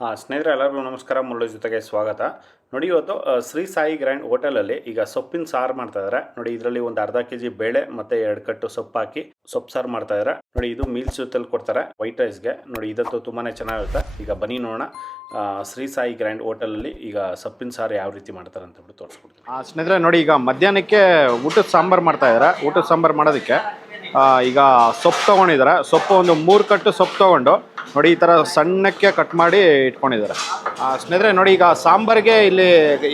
ಸ್ನೇಹಿತರೆ ಎಲ್ಲರಿಗೂ ನಮಸ್ಕಾರ. ಮುಳ್ಳು ಜೊತೆಗೆ ಸ್ವಾಗತ. ನೋಡಿ, ಇವತ್ತು ಶ್ರೀ ಸಾಯಿ ಗ್ರ್ಯಾಂಡ್ ಹೋಟೆಲಲ್ಲಿ ಈಗ ಸೊಪ್ಪಿನ ಸಾರು ಮಾಡ್ತಾ ಇದ್ದಾರೆ. ನೋಡಿ, ಇದರಲ್ಲಿ ಒಂದು ಅರ್ಧ ಕೆಜಿ ಬೇಳೆ ಮತ್ತೆ 2 ಕಟ್ಟು ಸೊಪ್ಪು ಹಾಕಿ ಸೊಪ್ಪು ಸಾರು ಮಾಡ್ತಾ ಇದ್ದಾರೆ. ನೋಡಿ, ಇದು ಮೀಲ್ಸ್ ಜೊತೆಲಿ ಕೊಡ್ತಾರೆ ವೈಟ್ ರೈಸ್ಗೆ. ನೋಡಿ, ಇದಂತೂ ತುಂಬಾನೇ ಚೆನ್ನಾಗಿರುತ್ತೆ. ಈಗ ಬನ್ನಿ ನೋಡೋಣ ಶ್ರೀ ಸಾಯಿ ಗ್ರ್ಯಾಂಡ್ ಹೋಟೆಲಲ್ಲಿ ಈಗ ಸೊಪ್ಪಿನ ಸಾರು ಯಾವ ರೀತಿ ಮಾಡ್ತಾರೆ ಅಂತ ಬಿಟ್ಟು ತೋರಿಸ್ಕೊಡ್ತೀನಿ. ಸ್ನೇಹಿತರೆ ನೋಡಿ, ಈಗ ಮಧ್ಯಾಹ್ನಕ್ಕೆ ಊಟದ ಸಾಂಬಾರು ಮಾಡ್ತಾ ಇದ್ದಾರೆ. ಊಟದ ಸಾಂಬಾರು ಮಾಡೋದಕ್ಕೆ ಈಗ ಸೊಪ್ಪು ತೊಗೊಂಡಿದ್ದಾರೆ. ಸೊಪ್ಪು ಒಂದು 3 ಕಟ್ಟು ಸೊಪ್ಪು ತೊಗೊಂಡು ನೋಡಿ ಈ ಥರ ಸಣ್ಣಕ್ಕೆ ಕಟ್ ಮಾಡಿ ಇಟ್ಕೊಂಡಿದ್ದಾರೆ. ಸ್ನೇಹಿತರೆ ನೋಡಿ, ಈಗ ಸಾಂಬಾರಿಗೆ ಇಲ್ಲಿ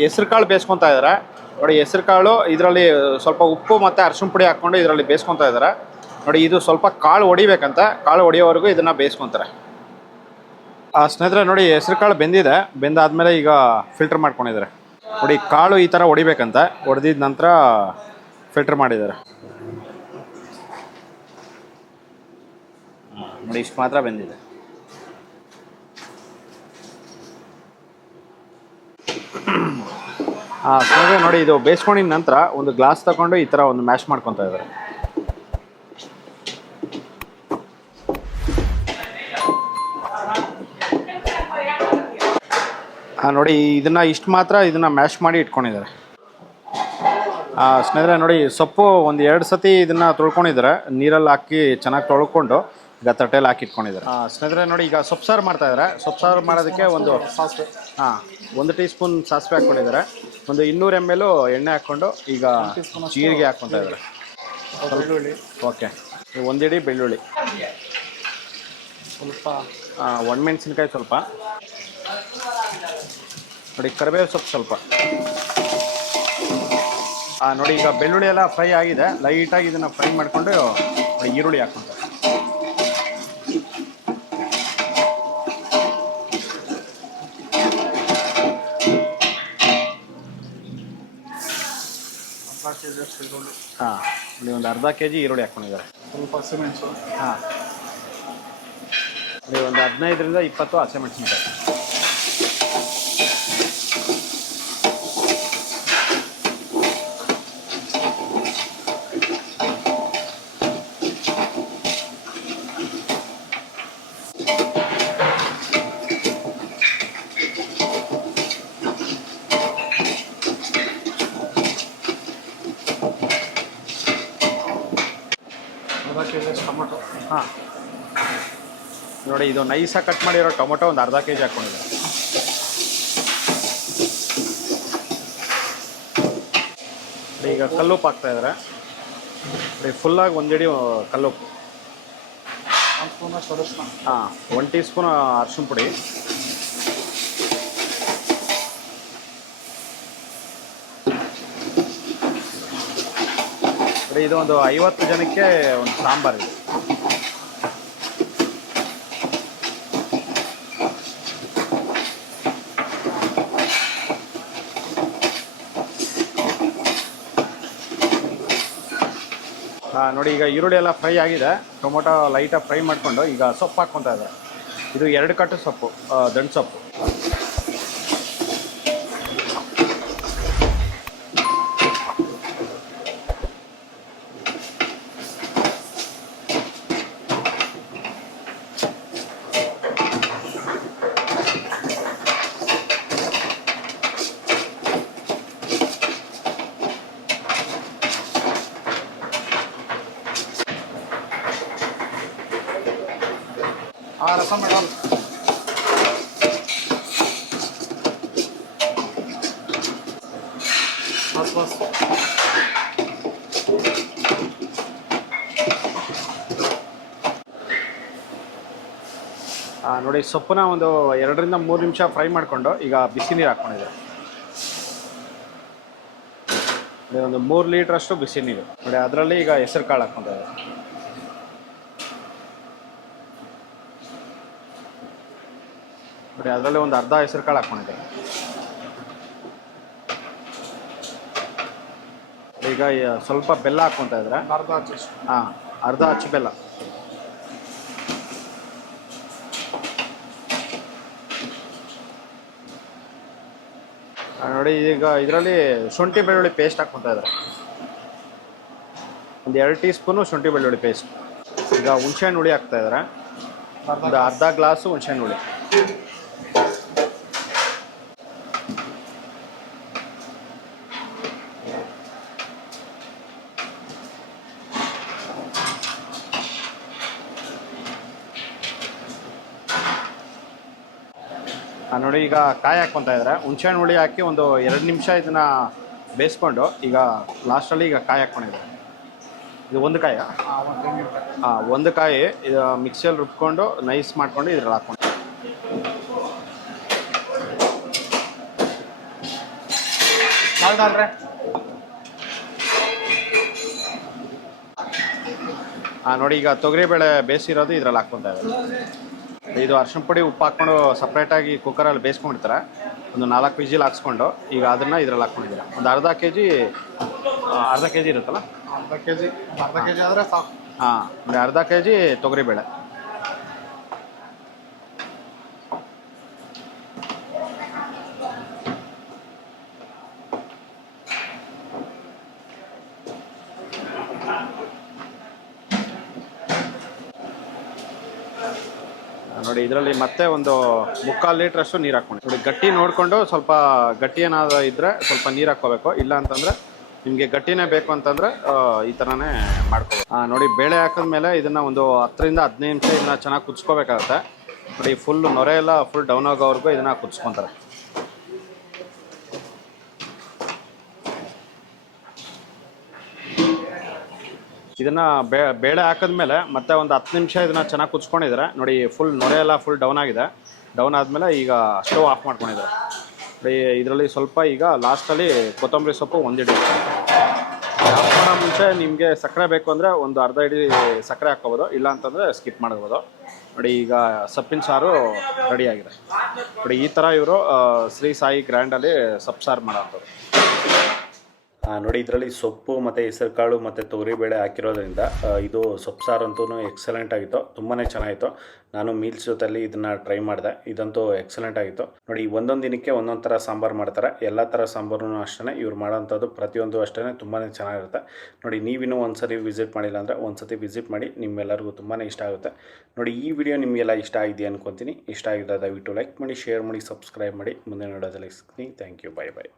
ಹೆಸರು ಕಾಳು ಬೇಯಿಸ್ಕೊತಾ ಇದ್ದಾರೆ. ನೋಡಿ, ಹೆಸರು ಕಾಳು ಇದರಲ್ಲಿ ಸ್ವಲ್ಪ ಉಪ್ಪು ಮತ್ತು ಅರಿಶಿನ ಪುಡಿ ಹಾಕ್ಕೊಂಡು ಇದರಲ್ಲಿ ಬೇಯಿಸ್ಕೊತಾ ಇದ್ದಾರೆ. ನೋಡಿ, ಇದು ಸ್ವಲ್ಪ ಕಾಳು ಹೊಡಿಬೇಕಂತ, ಕಾಳು ಹೊಡಿಯೋವರೆಗೂ ಇದನ್ನು ಬೇಯಿಸ್ಕೊತಾರೆ. ಸ್ನೇಹಿತರೆ ನೋಡಿ, ಹೆಸರು ಕಾಳು ಬೆಂದಿದೆ. ಬೆಂದಾದ್ಮೇಲೆ ಈಗ ಫಿಲ್ಟರ್ ಮಾಡ್ಕೊಂಡಿದ್ದಾರೆ. ನೋಡಿ, ಕಾಳು ಈ ಥರ ಹೊಡಿಬೇಕಂತ, ಹೊಡೆದಿದ ನಂತರ ಫಿಲ್ಟರ್ ಮಾಡಿದ್ದಾರೆ. ನೋಡಿ, ಇಷ್ಟು ಮಾತ್ರ ಬೆಂದಿದೆ. ಸ್ನೇಹಿತರೆ ನೋಡಿ, ಇದು ಬೇಯಿಸ್ಕೊಂಡಿದ ನಂತರ ಒಂದು ಗ್ಲಾಸ್ ತಗೊಂಡು ಈ ಥರ ಒಂದು ಮ್ಯಾಶ್ ಮಾಡ್ಕೊತಾ ಇದ್ದಾರೆ. ನೋಡಿ, ಇಷ್ಟು ಮಾತ್ರ ಇದನ್ನು ಮ್ಯಾಶ್ ಮಾಡಿ ಇಟ್ಕೊಂಡಿದ್ದಾರೆ. ಸ್ನೇಹಿತರೆ ನೋಡಿ, ಸೊಪ್ಪು ಒಂದು 2 ಸತಿ ಇದನ್ನು ತೊಳ್ಕೊಂಡಿದ್ದಾರೆ. ನೀರಲ್ಲಿ ಹಾಕಿ ಚೆನ್ನಾಗಿ ತೊಳ್ಕೊಂಡು ಈಗ ತಟ್ಟೆಯಲ್ಲಿ ಹಾಕಿ ಇಟ್ಕೊಂಡಿದ್ದಾರೆ. ಸ್ನೇಹಿತರೆ ನೋಡಿ, ಈಗ ಸೊಪ್ಪು ಸಾರು ಮಾಡ್ತಾ ಇದ್ದಾರೆ. ಸೊಪ್ಪು ಸಾರು ಮಾಡೋದಕ್ಕೆ ಒಂದು 1 ಟೀ ಸ್ಪೂನ್ ಸಾಸಿವೆ ಹಾಕ್ಕೊಂಡಿದ್ದಾರೆ. ಒಂದು 200 ml ಎಣ್ಣೆ ಹಾಕ್ಕೊಂಡು ಈಗ ಜೀರಿಗೆ ಹಾಕ್ಕೊತಾ ಇದ್ದಾರೆ. ಬೆಳ್ಳುಳ್ಳಿ, ಓಕೆ, 1 ಹಿಡಿ ಬೆಳ್ಳುಳ್ಳಿ, ಸ್ವಲ್ಪ ಒಣಮೆಣಸಿನ್ಕಾಯಿ ಸ್ವಲ್ಪ, ನೋಡಿ ಕರಿಬೇವು ಸೊಪ್ಪು ಸ್ವಲ್ಪ. ನೋಡಿ, ಈಗ ಬೆಳ್ಳುಳ್ಳಿ ಎಲ್ಲ ಫ್ರೈ ಆಗಿದೆ. ಲೈಟಾಗಿ ಇದನ್ನು ಫ್ರೈ ಮಾಡಿಕೊಂಡು ಈರುಳ್ಳಿ ಹಾಕ್ಕೊಂತಾರೆ. ಇಲ್ಲಿ ಒಂದು ಅರ್ಧ ಕೆಜಿ ಈರುಳ್ಳಿ ಹಾಕ್ಕೊಂಡಿದ್ದಾರೆ. ಸ್ವಲ್ಪ ಹಸಿಮೆಣಸು, ಇಲ್ಲಿ ಒಂದು 15ರಿಂದ 20 ಹಸಿಮೆಣಸಿನಕಾಯಿ. ಟೊಮೊಟೊ, ನೋಡಿ, ಇದು ನೈಸಾಗಿ ಕಟ್ ಮಾಡಿರೋ ಟೊಮೊಟೊ ಒಂದು ಅರ್ಧ ಕೆಜಿ ಹಾಕ್ಕೊಂಡಿದ್ದಾರೆ. ಈಗ ಕಲ್ಲುಪ್ಪು ಹಾಕ್ತಾ ಇದ್ದಾರೆ. ನೋಡಿ, ಫುಲ್ಲಾಗಿ 1 ಹಿಡಿ ಕಲ್ಲುಪ್ಪು, 1 ಟೀ ಸ್ಪೂನ್ ಅರಿಶಿನ ಪುಡಿ, ಇದು ಒಂದು 50 ಜನಕ್ಕೆ ಒಂದು ಸಾಂಬಾರು ಇದೆ. ನೋಡಿ, ಈಗ ಈರುಳ್ಳಿ ಎಲ್ಲ ಫ್ರೈ ಆಗಿದೆ. ಟೊಮೊಟೊ ಲೈಟಾಗಿ ಫ್ರೈ ಮಾಡಿಕೊಂಡು ಈಗ ಸೊಪ್ಪು ಹಾಕ್ಕೊತಾ ಇದ್ದಾರೆ. ಇದು 2 ಕಟ್ಟು ಸೊಪ್ಪು, ದಂಟು ಸೊಪ್ಪು. ರಸಂ ಮೇಡಮ್, ಬಸ್ ನೋಡಿ, ಸೊಪ್ಪನ್ನ ಒಂದು 2ರಿಂದ 3 ನಿಮಿಷ ಫ್ರೈ ಮಾಡಿಕೊಂಡು ಈಗ ಬಿಸಿ ನೀರು ಹಾಕ್ಕೊಂಡಿದ್ದಾರೆ. ಒಂದು 3 ಲೀಟ್ರಷ್ಟು ಬಿಸಿ ನೀರು. ನೋಡಿ, ಅದರಲ್ಲಿ ಈಗ ಹೆಸರು ಕಾಳು ಹಾಕ್ಕೊತಾ ಇದ್ದಾರೆ. ನೋಡಿ, ಅದರಲ್ಲಿ ಒಂದು ಅರ್ಧ ಹೆಸರು ಕಾಳು ಹಾಕ್ಕೊಂಡಿದ್ದಾರೆ. ಈಗ ಸ್ವಲ್ಪ ಬೆಲ್ಲ ಹಾಕ್ಕೊತಾ ಇದ್ದಾರೆ. ಅರ್ಧ ಅಚ್ಚು ಬೆಲ್ಲ. ನೋಡಿ, ಈಗ ಇದರಲ್ಲಿ ಶುಂಠಿ ಬೆಳ್ಳುಳ್ಳಿ ಪೇಸ್ಟ್ ಹಾಕ್ಕೊತಾ ಇದ್ದಾರೆ. ಒಂದು 2 ಟೀ ಸ್ಪೂನು ಶುಂಠಿ ಬೆಳ್ಳುಳ್ಳಿ ಪೇಸ್ಟ್. ಈಗ ಹುಣಸೆಹಣ್ಣು ಹುಳಿ ಹಾಕ್ತಾ ಇದ್ದಾರೆ. ಒಂದು ಅರ್ಧ ಗ್ಲಾಸು ಹುಣಸೆಹಣ್ಣು ಹುಳಿ. ನೋಡಿ ಈಗ ಕಾಯಿ ಹಾಕ್ಕೊತಾ ಇದ್ದಾರೆ. ಹುಣಸೆಹಣ್ಣು ಹುಳಿ ಹಾಕಿ ಒಂದು 2 ನಿಮಿಷ ಇದನ್ನು ಬೇಯಿಸ್ಕೊಂಡು ಈಗ ಲಾಸ್ಟಲ್ಲಿ ಈಗ ಕಾಯಿ ಹಾಕ್ಕೊಂಡಿದ್ದಾರೆ. ಇದು ಒಂದು ಕಾಯಿ, ಒಂದು ಕಾಯಿ ಇದು ಮಿಕ್ಸಿಯಲ್ಲಿ ರುಬ್ಕೊಂಡು ನೈಸ್ ಮಾಡ್ಕೊಂಡು ಇದ್ರಲ್ಲಿ ಹಾಕ್ಕೊಂಡು ನೋಡಿ ಈಗ ತೊಗರಿಬೇಳೆ ಬೇಯಿಸಿರೋದು ಇದ್ರಲ್ಲಿ ಹಾಕ್ಕೊತಾ ಇದ್ದಾರೆ. ಇದು ಅರ್ಶಿನ ಪುಡಿ ಉಪ್ಪು ಹಾಕ್ಕೊಂಡು ಸಪ್ರೇಟಾಗಿ ಕುಕ್ಕರಲ್ಲಿ ಬೇಯಿಸ್ಕೊಂಡಿರ್ತಾರೆ. ಒಂದು 4 ವಿಜಿಲ್ ಹಾಕ್ಸ್ಕೊಂಡು ಈಗ ಅದನ್ನು ಇದ್ರಲ್ಲಿ ಹಾಕ್ಕೊಂಡಿದ್ದಾರೆ. ಒಂದು ಅರ್ಧ ಕೆ ಜಿ ಇರುತ್ತಲ್ಲ, ಅರ್ಧ ಕೆ ಜಿ ಆದರೆ ಸಾಕು. ಒಂದು ಅರ್ಧ ಕೆ ಜಿ ತೊಗರಿಬೇಳೆ. ನೋಡಿ ಇದರಲ್ಲಿ ಮತ್ತೆ ಒಂದು 3/4 ಲೀಟ್ರಷ್ಟು ನೀರು ಹಾಕ್ಕೊಂಡು ನೋಡಿ. ಗಟ್ಟಿ ನೋಡಿಕೊಂಡು ಸ್ವಲ್ಪ ಗಟ್ಟಿ ಏನಾದರೂ ಇದ್ದರೆ ಸ್ವಲ್ಪ ನೀರು ಹಾಕ್ಕೋಬೇಕು. ಇಲ್ಲ ಅಂತಂದರೆ ನಿಮಗೆ ಗಟ್ಟಿನೇ ಬೇಕು ಅಂತಂದರೆ ಈ ಥರನೇ ಮಾಡ್ಕೋಬೇಕು. ನೋಡಿ ಬೇಳೆ ಹಾಕಿದ್ಮೇಲೆ ಇದನ್ನು ಒಂದು 10 ರಿಂದ 15 ನಿಮಿಷ ಇದನ್ನು ಚೆನ್ನಾಗಿ ಕುದಿಸ್ಕೋಬೇಕಾಗುತ್ತೆ. ನೋಡಿ ಫುಲ್ ನೊರೆ ಎಲ್ಲ ಫುಲ್ ಡೌನ್ ಆಗೋವರೆಗೂ ಇದನ್ನು ಕುದಿಸ್ಕೊತಾರೆ. ಇದನ್ನು ಬೇಳೆ ಹಾಕಿದ್ಮೇಲೆ ಮತ್ತೆ ಒಂದು 10 ನಿಮಿಷ ಇದನ್ನು ಚೆನ್ನಾಗಿ ಕುದಿಸ್ಕೊಂಡಿದ್ದಾರೆ. ನೋಡಿ ಫುಲ್ ನೊರೆ ಎಲ್ಲ ಫುಲ್ ಡೌನ್ ಆಗಿದೆ. ಡೌನ್ ಆದಮೇಲೆ ಈಗ ಸ್ಟವ್ ಆಫ್ ಮಾಡ್ಕೊಂಡಿದ್ದಾರೆ. ನೋಡಿ ಇದರಲ್ಲಿ ಸ್ವಲ್ಪ ಈಗ ಲಾಸ್ಟಲ್ಲಿ ಕೊತ್ತಂಬರಿ ಸೊಪ್ಪು ಒಂದಿಡಿ. ಆಫ್ ಮಾಡೋ ಮುಂಚೆ ನಿಮಗೆ ಸಕ್ಕರೆ ಬೇಕು ಅಂದರೆ ಒಂದು ಅರ್ಧ ಹಿಡಿ ಸಕ್ಕರೆ ಹಾಕ್ಕೋಬೋದು, ಇಲ್ಲ ಅಂತಂದರೆ ಸ್ಕಿಪ್ ಮಾಡ್ಬೋದು. ನೋಡಿ ಈಗ ಸೊಪ್ಪಿನ ಸಾರು ರೆಡಿಯಾಗಿದೆ. ನೋಡಿ ಈ ಥರ ಇವರು ಶ್ರೀ ಸಾಯಿ ಗ್ರ್ಯಾಂಡಲ್ಲಿ ಸೊಪ್ಪು ಸಾರು ಮಾಡೋಂಥವ್ರು. ನೋಡಿ ಇದರಲ್ಲಿ ಸೊಪ್ಪು ಮತ್ತು ಹೆಸರುಕಾಳು ಮತ್ತು ತೊಗರಿಬೇಳೆ ಹಾಕಿರೋದ್ರಿಂದ ಇದು ಸೊಪ್ಪು ಸಾರು ಅಂತೂ ಎಕ್ಸಲೆಂಟ್ ಆಗಿತ್ತು, ತುಂಬಾ ಚೆನ್ನಾಗಿತ್ತು. ನಾನು ಮೀಲ್ಸ್ ಜೊತೆಲಿ ಇದನ್ನು ಟ್ರೈ ಮಾಡಿದೆ, ಇದಂತೂ ಎಕ್ಸಲೆಂಟ್ ಆಗಿತ್ತು. ನೋಡಿ ಒಂದೊಂದು ದಿನಕ್ಕೆ ಒಂದೊಂದು ಥರ ಸಾಂಬಾರು ಮಾಡ್ತಾರೆ. ಎಲ್ಲ ಥರ ಸಾಂಬಾರು ಅಷ್ಟೇ ಇವ್ರು ಮಾಡೋಂಥದ್ದು ಪ್ರತಿಯೊಂದು ಅಷ್ಟೇ ತುಂಬಾ ಚೆನ್ನಾಗಿರುತ್ತೆ. ನೋಡಿ ನೀವಿನ್ನೂ ಒಂದ್ಸರಿ ವಿಸಿಟ್ ಮಾಡಿಲ್ಲ ಅಂದರೆ ಒಂದ್ಸತಿ ವಿಸಿಟ್ ಮಾಡಿ, ನಿಮ್ಮೆಲ್ಲರಿಗೂ ತುಂಬಾ ಇಷ್ಟ ಆಗುತ್ತೆ. ನೋಡಿ ಈ ವಿಡಿಯೋ ನಿಮಗೆಲ್ಲ ಇಷ್ಟ ಆಗಿದೆ ಅನ್ಕೊತೀನಿ. ಇಷ್ಟ ಆಗಿದ್ರೆ ದಯವಿಟ್ಟು ಲೈಕ್ ಮಾಡಿ, ಶೇರ್ ಮಾಡಿ, ಸಬ್ಸ್ಕ್ರೈಬ್ ಮಾಡಿ. ಮುಂದೆ ನೋಡೋದಲ್ಲಿ ಸಿಗ್ತೀನಿ. Thank you, bye bye.